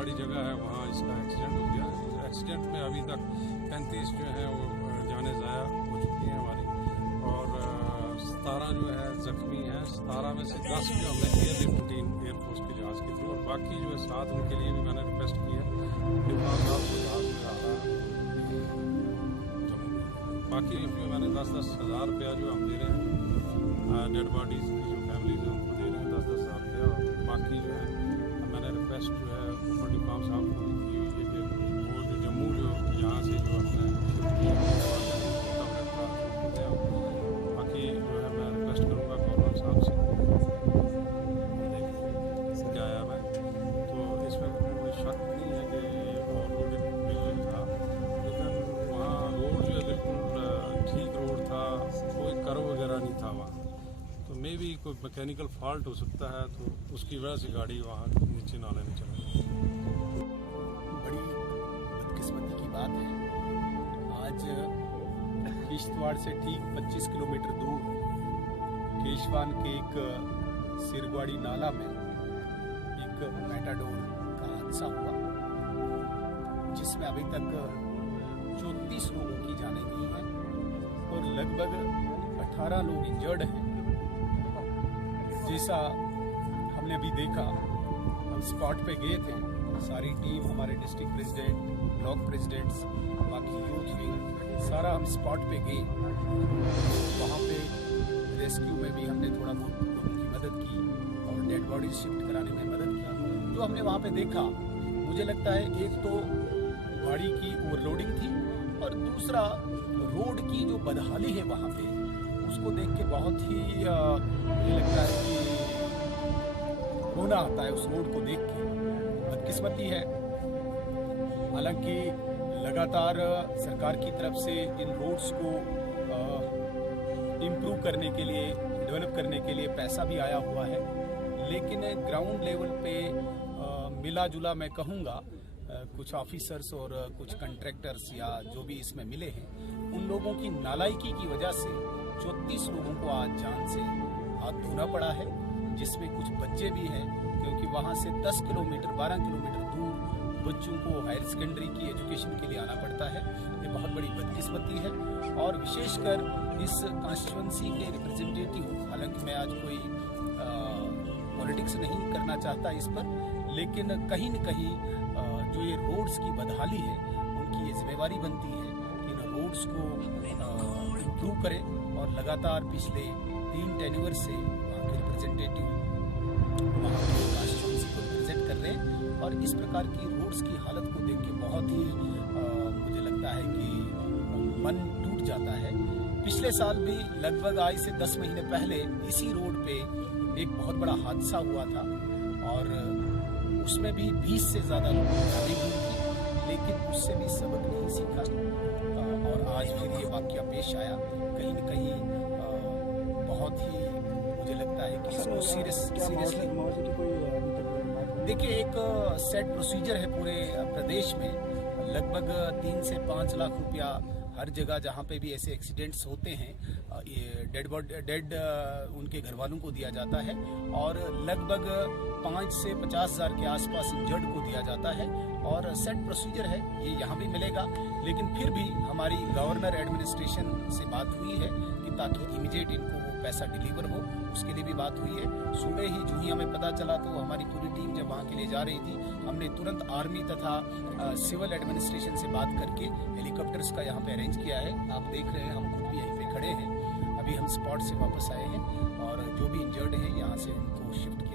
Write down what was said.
रेडबाड़ी जगह है वहाँ इसका एक्सीडेंट हो गया। एक्सीडेंट में अभी तक 35 जो है वो जाने ज़ाया हो चुकी हैं हमारी, और 17 जो है ज़ख्मी हैं। 17 में से 10 जो हमने एयरलिफ्ट टीम एयरफोर्स के जहाज़ के थ्रू, और बाकी जो है 7 उनके लिए भी मैंने रिक्वेस्ट की है डिफान साहब को जहाज़ में आ रहा है जम्मू। बाकी जो मैंने 10-10 हज़ार रुपया जो हम दे रहे हैं डेड बॉडीज़ की जो फैमिलीज हैं उनको दे रहे हैं 10-10 हज़ार रुपया। और बाकी जो है मैंने रिक्वेस्ट जो है ऊपर डिफान साहब को भी की हुई है कि वो जो जम्मू जो यहाँ से जो अपने बाकी जो है मैं रिक्वेस्ट करूँगा गवर्नर साहब से क्या आया मैं तो इसमें कोई शक नहीं है कि ये ओवरलोडेड बिल्कुल था, लेकिन वहाँ रोड जो है बिल्कुल ठीक रोड था, कोई कर्व वगैरह नहीं था वहाँ। तो मे भी कोई मैकेनिकल फॉल्ट हो सकता है, तो उसकी वजह से गाड़ी वहाँ नीचे नाले में चली। बड़ी बदकिस्मती की बात है, आज किश्तवाड़ से ठीक 25 किलोमीटर दूर केशवान के एक सिरगवाड़ी नाला में एक मेटाडोर का हादसा हुआ, जिसमें अभी तक 34 लोगों की जानें गई हैं और लगभग 18 लोग इंजर्ड हैं। जैसा हमने अभी देखा, हम स्पॉट पे गए थे, सारी टीम, हमारे डिस्ट्रिक्ट प्रेसिडेंट, ब्लॉक प्रेसिडेंट्स, बाकी यूथ विंग, सारा हम स्पॉट पे गए। वहाँ पे रेस्क्यू में भी हमने थोड़ा बहुत लोगों की मदद की और डेड बॉडी शिफ्ट कराने में मदद की। जो हमने वहाँ पे देखा, मुझे लगता है एक तो गाड़ी की ओवरलोडिंग थी और दूसरा रोड की जो बदहाली है वहाँ पे, उसको देख के बहुत ही मुझे लगता है कि रोना आता है उस रोड को देख के। बदकिस्मती है, हालांकि लगातार सरकार की तरफ से इन रोड्स को इम्प्रूव करने के लिए, डेवलप करने के लिए पैसा भी आया हुआ है, लेकिन ग्राउंड लेवल पे मिला जुला मैं कहूँगा कुछ ऑफिसर्स और कुछ कंट्रैक्टर्स या जो भी इसमें मिले हैं, उन लोगों की नालायकी की वजह से 34 लोगों को आज जान से हाथ धोना पड़ा है, जिसमें कुछ बच्चे भी हैं, क्योंकि वहाँ से 10 किलोमीटर 12 किलोमीटर दूर बच्चों को हायर सेकेंडरी की एजुकेशन के लिए आना पड़ता है। ये बहुत बड़ी बदकिस्मती है, और विशेषकर इस कॉन्स्टिट्यूंसी के रिप्रेजेंटेटिव, हालांकि मैं आज कोई पॉलिटिक्स नहीं करना चाहता इस पर, लेकिन कहीं न कहीं जो ये रोड्स की बदहाली है, उनकी ये जिम्मेवारी बनती है कि इन रोड्स को इम्प्रूव करें। और लगातार पिछले 3 टेन्यूअर से वहाँ के रिप्रेजेंटेटिव वहाँ की कॉन्स्टिट्यूंसी को रिप्रेजेंट कर रहे हैं, और इस प्रकार की रोड्स की हालत को देख के बहुत ही मुझे लगता है कि मन टूट जाता है। पिछले साल भी लगभग आज से 10 महीने पहले इसी रोड पे एक बहुत बड़ा हादसा हुआ था, और उसमें भी 20 से ज़्यादा लोगों की जान गई थी, लेकिन उससे भी सबक नहीं सीखा, और आज फिर ये वाक़या पेश आया। कहीं न कहीं बहुत ही मुझे लगता है कि इसको सीरियसली देखिए, एक सेट प्रोसीजर है पूरे प्रदेश में, लगभग 3 से 5 लाख रुपया हर जगह जहाँ पे भी ऐसे एक्सीडेंट्स होते हैं ये डेड उनके घर वालों को दिया जाता है, और लगभग 5 से 50 हज़ार के आसपास इंजर्ड को दिया जाता है, और सेट प्रोसीजर है ये यहाँ भी मिलेगा। लेकिन फिर भी हमारी गवर्नर एडमिनिस्ट्रेशन से बात हुई है कि ताकि इमीडिएट इनको वो पैसा डिलीवर हो, उसके लिए भी बात हुई है। सुबह ही जो ही हमें पता चला तो हमारी पूरी टीम जब वहाँ के लिए जा रही थी, हमने तुरंत आर्मी तथा सिविल एडमिनिस्ट्रेशन से बात करके हेलीकॉप्टर्स का यहाँ पे अरेंज किया है। आप देख रहे हैं, हम खुद भी यहीं पे खड़े हैं, अभी हम स्पॉट से वापस आए हैं, और जो भी इंजर्ड हैं यहाँ से उनको शिफ्ट